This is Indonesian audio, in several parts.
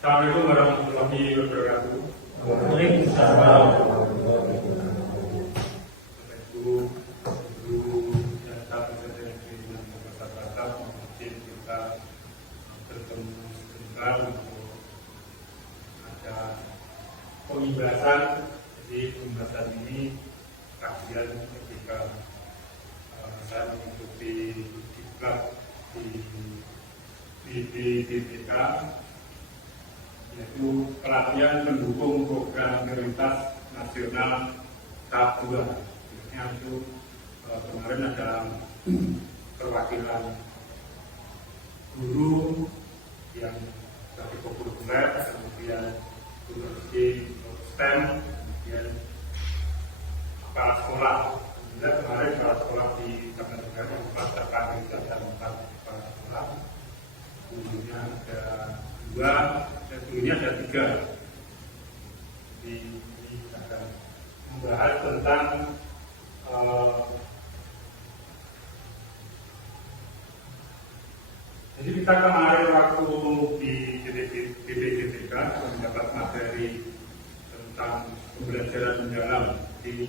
Assalamualaikum warahmatullahi wabarakatuh. Waalaikumsalam. Ibu, guru yang satu saja yang berkata-kata mungkin kita bertemu sebentar untuk ada pembahasan. Jadi pembahasan ini kajian ketika saya mengikuti diklat di BPK, yaitu pelatihan pendukung program prioritas nasional tahap 2. Itu kemarin ada perwakilan guru yang dari populer, kemudian guru SD STEM, kemudian kepala sekolah. Kemudian kemarin kepala sekolah di Kabupaten Masyarakat dan 4 kepala sekolah. Gurunya ada 2, dan gurunya ada 3. Ini akan membahas tentang jadi kita kemarin waktu di BPK mendapat materi tentang pembelajaran mendalam. Jadi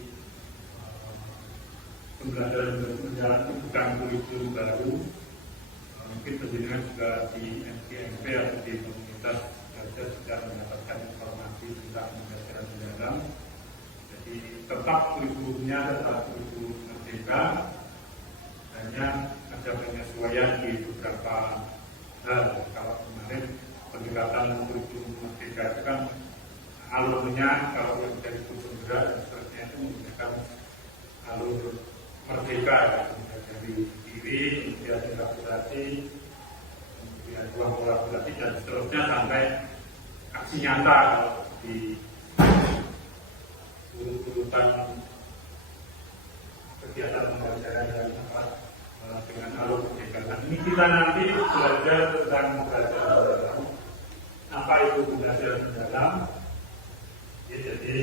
pembelajaran mendalam itu bukan kurikulum baru. Mungkin penjenengan juga di MTMP atau di komunitas belajar sudah mendapatkan informasi tentang pembelajaran mendalam. Jadi tetap kurikulumnya tetap kurikulum merdeka, hanya ada penyesuaian di beberapa hal. Kalau kemarin pendekatan kurikulum merdeka itu kan alurnya, kalau yang dari kurikulum berat dan seterusnya itu menggunakan alur merdeka, dari diri, kemudian elaborasi, kemudian ruang kolaborasi dan seterusnya sampai aksi nyata. Kalau di urutan kegiatan pembelajaran dan dengan alur merdeka. Ini kita nanti belajar tentang pembelajaran mendalam. Apa itu pembelajaran mendalam? Ya, jadi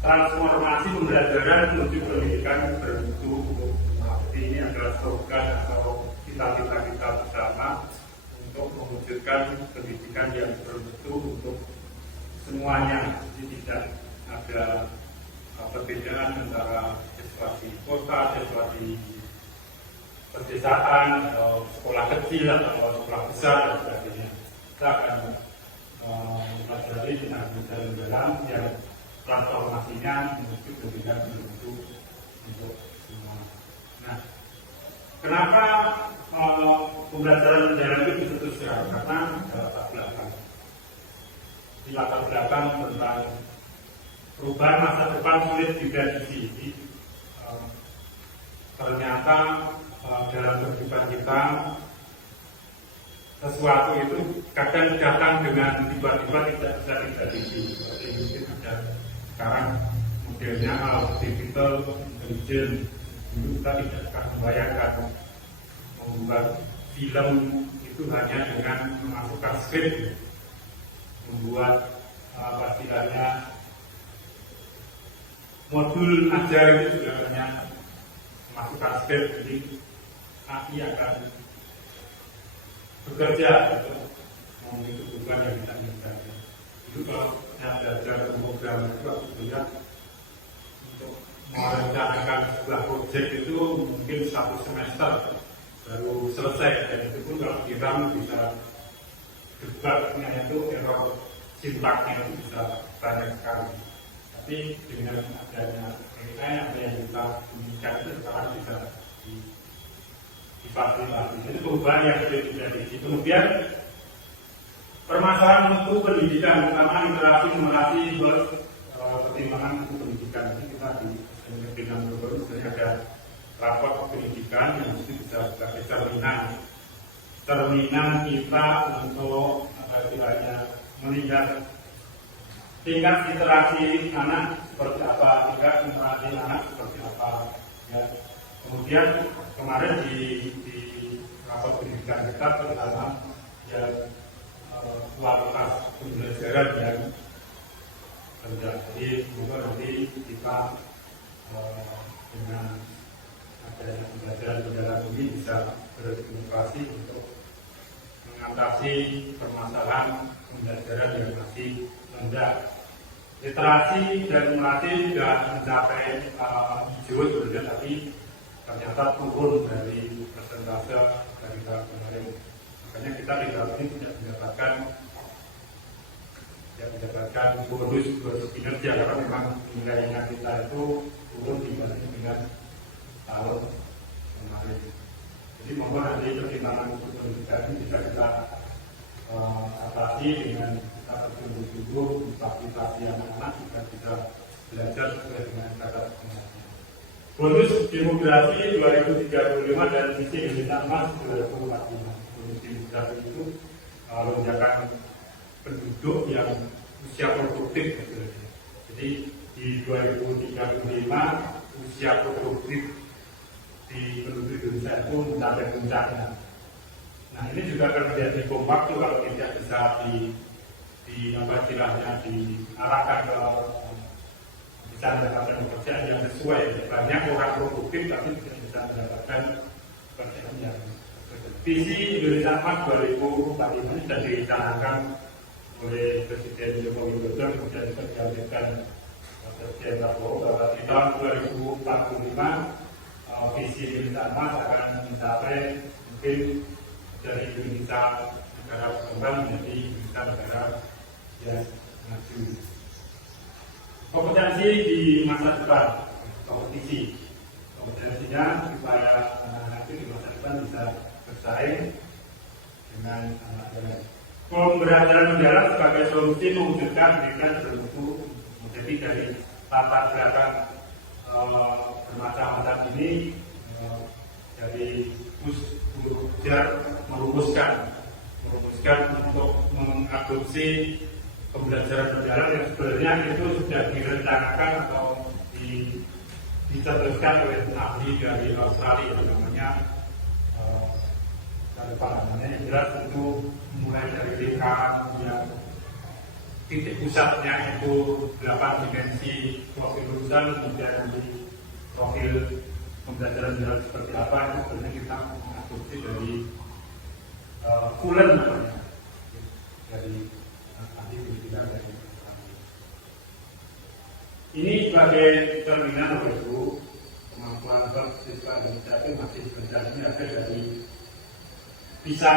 transformasi pembelajaran menuju pendidikan bermutu. Jadi ini adalah slogan atau cita-cita kita bersama untuk mewujudkan pendidikan yang bermutu untuk semuanya. Jadi tidak ada perbedaan antara siswa di kota, siswa di pedesaan, atau sekolah kecil, atau sekolah besar, dan sebagainya. Kita akan mempelajari tentang pembelajaran mendalam yang transformasinya menuju pendidikan bermutu untuk semua. Nah, kenapa pembelajaran mendalam itu disetuskan? Karena latar belakang. Di latar belakang tentang perubahan masa depan sulit diprediksi. Ternyata dalam kehidupan kita sesuatu itu kadang datang dengan tiba-tiba tidak bisa diprediksi. Seperti mungkin ada sekarang modelnya artificial intelligence, itu kita tidak akan membayangkan membuat film itu hanya dengan memasukkan skrip, membuat istilahnya modul ajar itu sudah hanya memasukkan skrip. Jadi AI akan bekerja untuk memiliki tujuan yang kita inginkan. Itu kalau saya belajar program itu aku lihat untuk merencanakan sebuah proyek itu mungkin 1 semester baru selesai, dan itu pun kalau kita bisa debatnya itu error sintaknya itu bisa banyak sekali. Tapi dengan adanya AI apa yang kita inginkan itu sekarang bisa difasilitasi. Itu perubahan yang sudah terjadi. Kemudian permasalahan mutu pendidikan, terutama literasi pertimbangan mutu pendidikan. Jadi kita di dengan baru ada rapor pendidikan yang mesti bisa sebagai cerminan kita untuk istilahnya melihat tingkat literasi anak seperti apa, tingkat literasi anak seperti apa. Ya. Kemudian kemarin di rapor pendidikan kita terutama yang kualitas pembelajaran yang rendah. Jadi semoga nanti kita dengan adanya pembelajaran mendalam ini bisa berinovasi untuk mengatasi permasalahan pembelajaran yang masih rendah. Literasi dan melatih sudah mencapai hijau sebenarnya, tapi ternyata turun dari persentase dari tahun kemarin. Makanya kita di tahun ini tidak mendapatkan bonus kinerja karena memang nilainya kita itu turun dibanding dengan tahun kemarin. Jadi mohon nanti pertimbangan untuk pendidikan bisa kita atasi dengan kita bersungguh-sungguh memfasilitasi anak-anak juga bisa belajar sesuai dengan cara pengajaran. Bonus demografi 2035 dan visi Indonesia Emas 2045. Bonus demografi itu lonjakan penduduk yang usia produktif. Jadi di 2035 usia produktif di penduduk Indonesia itu mencapai puncaknya. Nah ini juga akan menjadi bom waktu kalau tidak bisa diarahkan ke bisa mendapatkan pekerjaan yang sesuai. Banyak orang produktif tapi tidak bisa mendapatkan pekerjaan yang sesuai. Visi Indonesia Emas 2045 ini sudah dicanangkan oleh Presiden Joko Widodo, kemudian dijalankan Presiden Prabowo bahwa di tahun 2045 visi Indonesia Emas akan mencapai mungkin dari Indonesia negara berkembang menjadi Indonesia negara yang maju. Kompetensi di masa depan, kompetensinya supaya anak-anak itu di masa depan bisa bersaing dengan anak lain. Pembelajaran mendarat sebagai solusi mewujudkan pendidikan bermutu. Jadi dari latar belakang bermacam-macam ini dari guru merumuskan untuk mengadopsi pembelajaran mendarat yang sebenarnya itu sudah direncanakan atau dicetuskan oleh ahli dari Australia yang namanya yang jelas itu mulai dari lingkaran yang titik pusatnya itu 8 dimensi profil lulusan, kemudian di profil pembelajaran mendarat seperti apa itu sebenarnya kita mengadopsi dari Fuller namanya dari ahli pendidikan dari ini sebagai cerminan oleh Ibu kemampuan siswa Indonesia itu masih sebenarnya ada dari bisa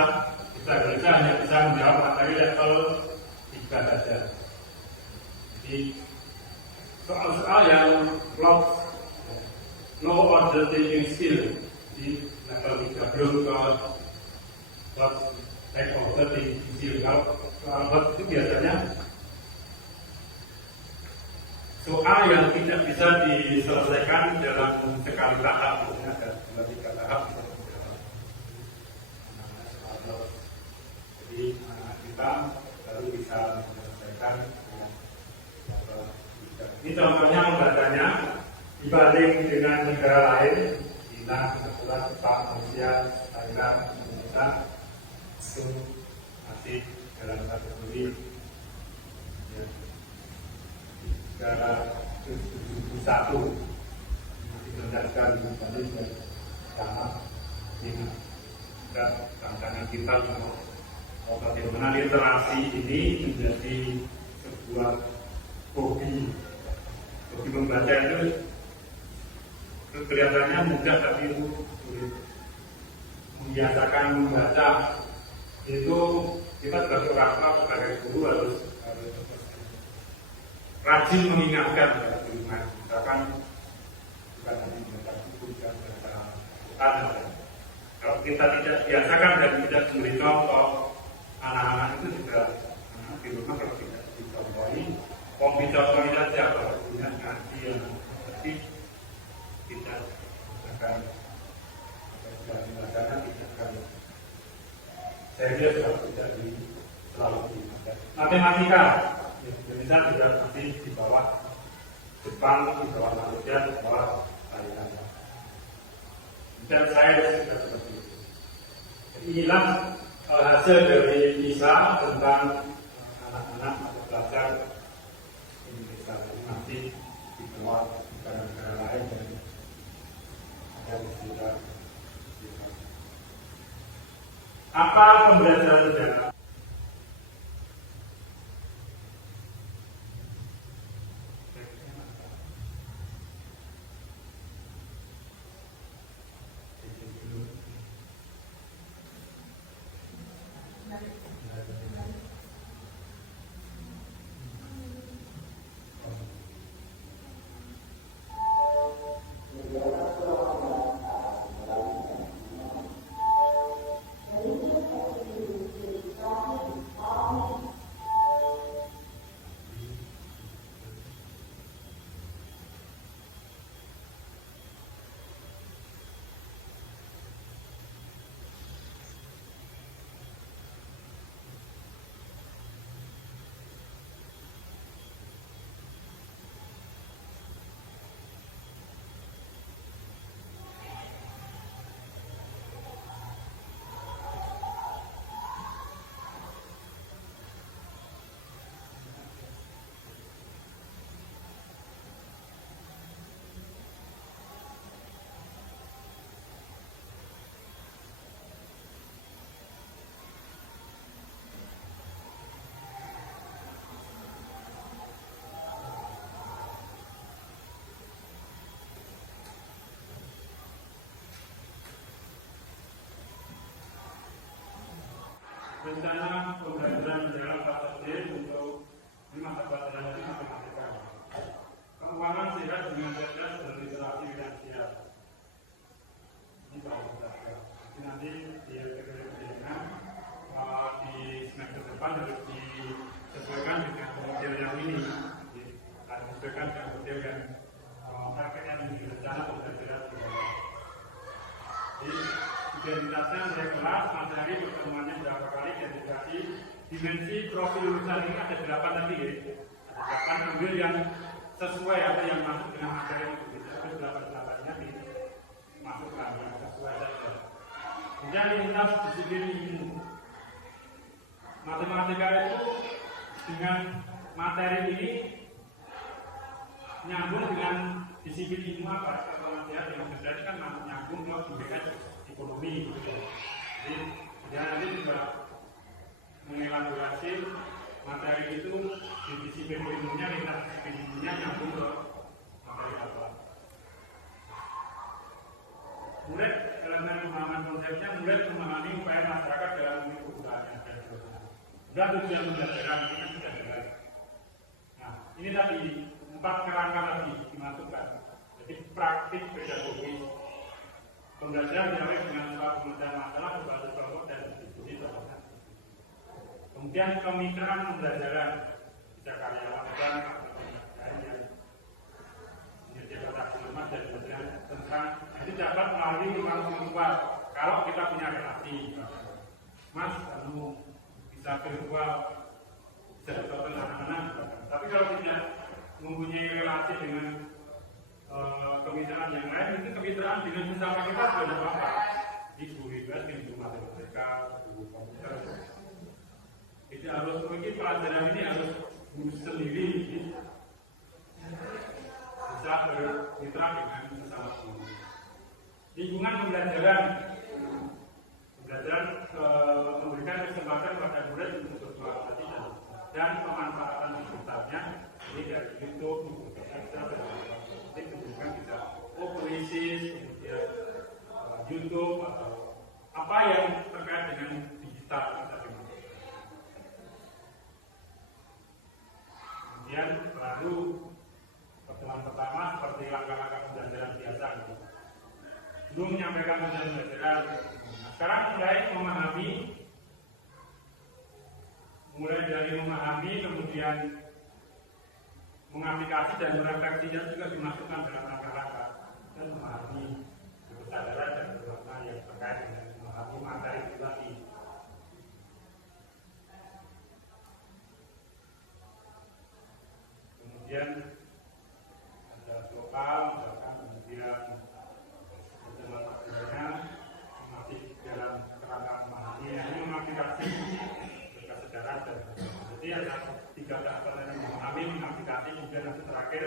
Indonesia hanya bisa menjawab materi level 3 saja. Jadi soal-soal yang low order thinking skill di level 3 belum ke high order thinking skill. Kalau itu biasanya soal yang tidak bisa diselesaikan dalam sekali tahap, ada 2-3 tahap. Jadi anak kita baru bisa menyelesaikan. Ini contohnya membacanya dibanding dengan negara lain, China, Singapura, Jepang, Malaysia, Thailand, Indonesia itu masih dalam kategori negara 71 masih rendah sekali dibanding sama China. Dan tantangan kita bagaimana literasi ini menjadi sebuah hobi membaca itu kelihatannya mudah tapi itu sulit. Membiasakan membaca itu kita sebagai orang tua, sebagai guru harus rajin mengingatkan pada guru. Misalkan bukan hanya membaca buku, juga membaca Quran. Kalau kita tidak biasakan dan tidak memberi contoh, anak-anak itu juga di rumah kalau tidak dicontohi, dicontohi saja kalau punya ngaji yang seperti tidak akan dilaksanakan, tidak akan serius kalau tidak selalu dimakan. Matematika Indonesia juga masih di bawah Jepang, di bawah Malaysia, di bawah Thailand. Dan saya juga seperti itu. Inilah hasil dari PISA tentang anak-anak belajar Indonesia. Ini masih di bawah negara-negara lain dan ada di sekitar. Apa pembelajaran sejarah? Rencana pembelajaran dalam kelas SD untuk 5 mata pelajaran itu matematika. Keuangan sehat dengan cerdas dan literasi finansial. Ini bagus saja. Nanti di kemudian di semester depan harus disesuaikan dengan model yang ini. Harus disesuaikan dengan model yang targetnya di rencana pembelajaran. Jadi identitasnya dari kelas, materi pertemuannya berapa kali, dedikasi, dimensi profil lulusan ini ada 8 tadi ya. Ada 8 ambil yang sesuai atau yang masuk dengan materi itu. Terus 8-8-nya dimasukkan yang sesuai saja. Kemudian lintas disiplin ilmu. Matematika itu dengan materi ini nyambung dengan disiplin ilmu apa? Kalau materi yang terjadi kan nyambung ke pendidikan ekonomi. Jadi dia nanti juga mengelaborasi materi itu di disiplin ilmunya, lintas disiplin ilmunya nyambung ke materi apa. Murid dalam pemahaman konsepnya, murid memahami upaya masyarakat dalam kebutuhannya. Dan tujuan pembelajaran ini kan sudah jelas. Nah, ini tadi 4 kerangka tadi dimasukkan. Jadi praktik pedagogis. Pembelajaran diawali dengan pemecahan masalah berbasis kelompok dan diskusi terhadap. Kemudian kemitraan pembelajaran bisa karyawan dan yang menyediakan maklumat dan pembelajaran tentang itu dapat melalui lingkungan virtual. Kalau kita punya relasi, Mas, kamu bisa virtual, bisa bertemu anak-anak. Tapi kalau tidak mempunyai relasi dengan kemitraan yang lain, itu kemitraan dengan sesama kita sudah ada apa? Di guru bebas, di guru matematika, guru komputer. Jadi harus mungkin pelajaran ini harus guru sendiri bisa bermitra dengan sesama guru. Lingkungan pembelajaran memberikan kesempatan pada murid untuk berpartisipasi dan pemanfaatan digitalnya ini dari YouTube, kemudian bisa Operation, kemudian YouTube atau apa yang terkait dengan digital kita pilih. Kemudian baru pertemuan pertama seperti langkah-langkah pembelajaran biasa gitu. Belum menyampaikan pembelajaran. Nah, sekarang mulai dari memahami kemudian mengaplikasi dan merefleksinya juga dimasukkan dalam langkah-langkah dan memahami kesadaran dan bermakna yang terkait dengan memahami materi itu tadi. Kemudian ada lokal, misalkan kemudian pertemuan masih dalam kerangka memahami, ini mengaplikasi kesadaran dan jadi ada 3 tahapan yang memahami, mengaplikasi, kemudian nanti terakhir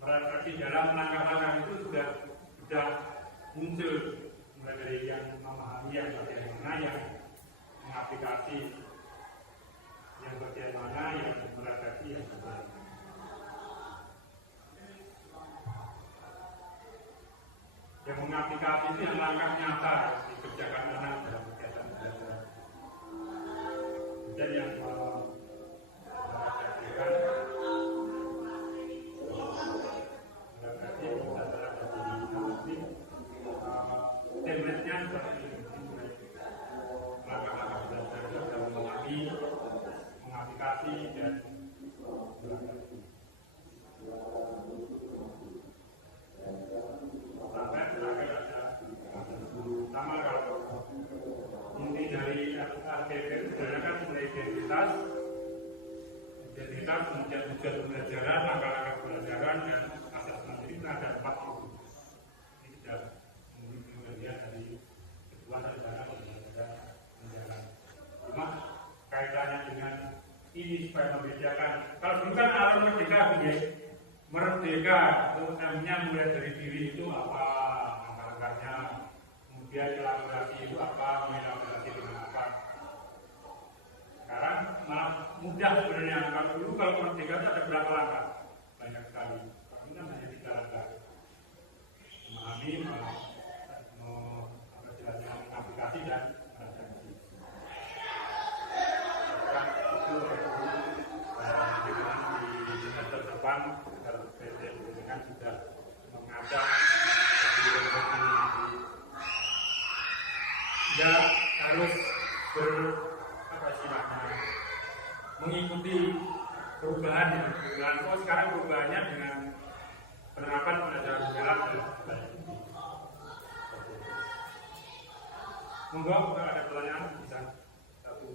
merefleksi dalam langkah-langkah itu sudah muncul mulai dari yang memahami yang bagian mana yang mengaplikasi yang bagian mana yang meredaksi yang benar. Yang mengaplikasi itu yang langkah nyata dikerjakan anak dalam kegiatan belajar. Dan yang meredaksikan bisa terjadi template-nya seperti ini. Langkah-langkah belajar dalam memahami, mengaplikasi dan beradaptasi. Sampai terakhir ada sama kalau inti dari RTP sebenarnya kan mulai identitas, kemudian tujuan pembelajaran, langkah-langkah pembelajaran dan asesmen. Jadi ada 4 itu. Ini sudah kemudian dari kedua sarjana pembelajaran menjalan. Cuma kaitannya dengan ini supaya membedakan. Kalau dulu kan alam merdeka, merdeka M-nya mulai dari diri itu apa, langkah-langkahnya, kemudian elaborasi itu apa, mengelaborasi dengan apa. Sekarang malah mudah sebenarnya. Kalau dulu kalau merdeka itu ada berapa langkah? Banyak sekali. Kalau ini kan hanya 3 langkah. Memahami, aplikasi dan adaptasi. Di semester depan dengan sudah mengajak ya harus mengikuti perubahan. Oh, sekarang perubahannya dengan penerapan pembelajaran jarak dan monggo kalau ada pertanyaan bisa satu.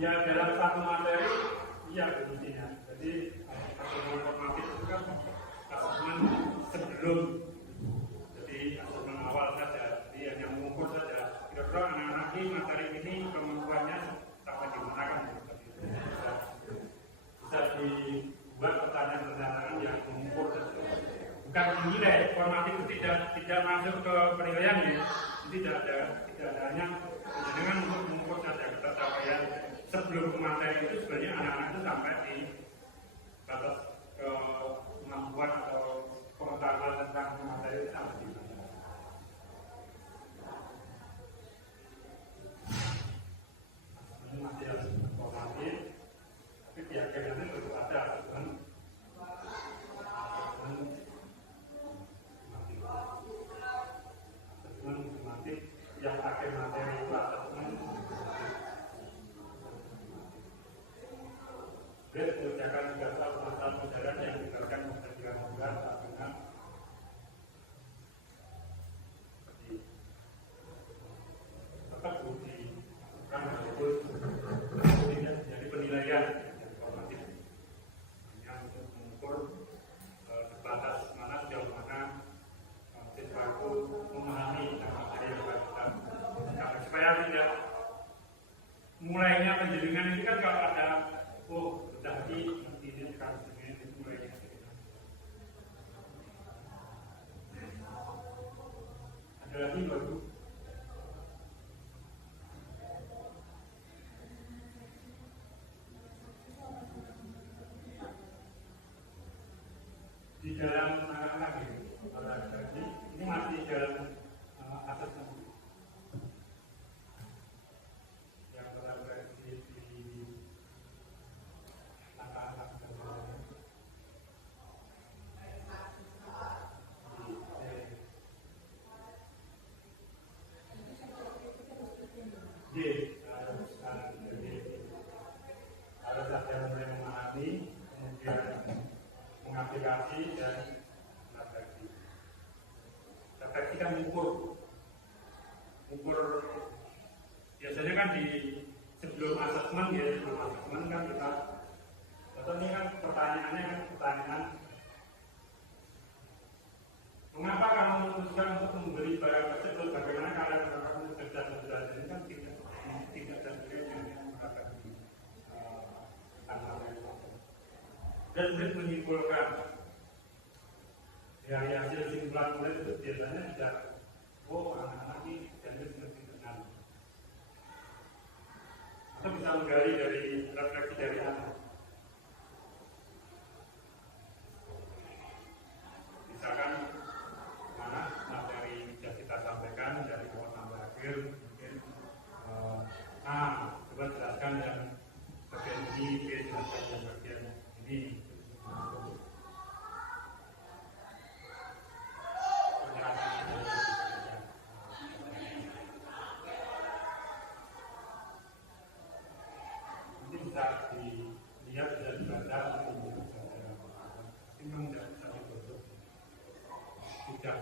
Ya dalam satu materi, iya intinya. Jadi asesmen informatif itu kan asesmen sebelum, jadi asesmen awal saja. Jadi hanya mengukur saja. Kira-kira anak-anak ini materi ini kemampuannya sampai di mana kan? Bisa dibuat pertanyaan-pertanyaan yang mengukur saja. Bukan menilai, formatif itu tidak masuk ke penilaian ya. Tidak ada hanya dengan untuk mengukur saja pencapaian. Sebelum materi itu sebenarnya anak-anak itu sampai di batas kemampuan atau pengetahuan tentang materi itu sampai di mana. Ini masih harus informatif, tapi keyakinannya harus ada asesmen sistematik yang akhir materi itu asesmen. Mengerjakan tugas masalah pelajaran yang diberikan kepada tugas dengan tetap uji kan walaupun tidak jadi penilaian yang formatif hanya untuk mengukur sebatas mana sejauh mana siswa itu memahami materi yang kita supaya tidak mulainya penjaringan ini kan kalau ada tadi ini kan ini mulainya ada lagi baru di dalam lagi ini masih dalam asesmen yang terreferensi di harus ada yang memahami, kemudian mengaplikasi dan adaptasi. Adaptasi kan ukur biasanya kan di sebelum asesmen kan kita Atau ini kan pertanyaannya kan pertanyaan, mengapa kamu memutuskan untuk membeli barang tersebut? Bagaimana kalian melakukan bekerja dan belajar? Ini kan tidak terkait dengan mengatakan hal-hal yang sama. Dan murid menyimpulkan dari hasil simpulan murid itu biasanya tidak, oh anak-anak ini jadi lebih kenal. Atau bisa menggali dari refleksi dari anak. Misalkan mana materi yang kita sampaikan dari awal sampai akhir, mungkin coba jelaskan yang bagian ini, B jelaskan yang bagian ini. Ini bisa dilihat, bisa dibaca, ini tidak bisa ditutup. Tidak